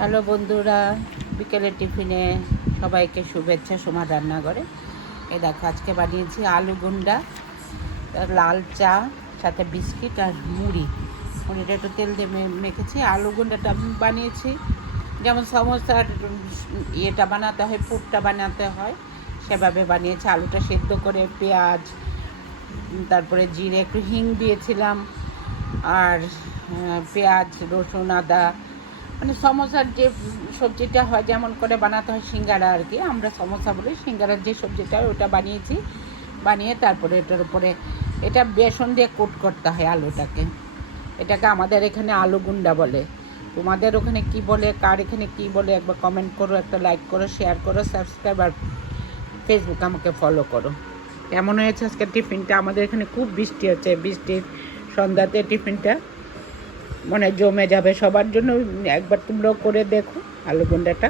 Hello বন্ধুরা, বিকেলের টিফিনে সবাইকে শুভেচ্ছা। সোমার রান্নাঘরে এই দেখো, আজকে বানিয়েছি আলু গুন্ডা, লাল চা, সাথে বিস্কিট আর মুড়িটা একটু তেল দিয়ে মেখেছি। আলু গুন্ডাটা আমি বানিয়েছি যেমন সমোসার ইয়েটা বানাতে হয়, পুরটা বানাতে হয়, সেভাবে বানিয়েছি। আলুটা সেদ্ধ করে পেঁয়াজ, তারপরে জিরে, একটু হিং দিয়েছিলাম, আর পেঁয়াজ, রসুন, আদা, মানে সমোসার যে সবজিটা হয় যেমন করে বানাতে হয় সিঙ্গারা আর কি, আমরা সমোসা বলি। সিঙ্গারার যে সবজিটা হয় ওটা বানিয়েছি। বানিয়ে তারপরে এটার উপরে এটা বেসন দিয়ে কোট করতে হয় আলুটাকে। এটাকে আমাদের এখানে আলু গুন্ডা বলে। তোমাদের ওখানে কি বলে, কার এখানে কি বলে, একবার কমেন্ট করো, একটা লাইক করো, শেয়ার করো, সাবস্ক্রাইব, আর ফেসবুকে আমাকে ফলো করো। কেমন হয়েছে আজকের টিফিনটা? আমাদের এখানে খুব বৃষ্টি হচ্ছে, বৃষ্টির সন্ধ্যাতে টিফিনটা জমে যাবে সবার জন্য। একবার তোমরাও করে দেখো আলু গুন্ডাটা।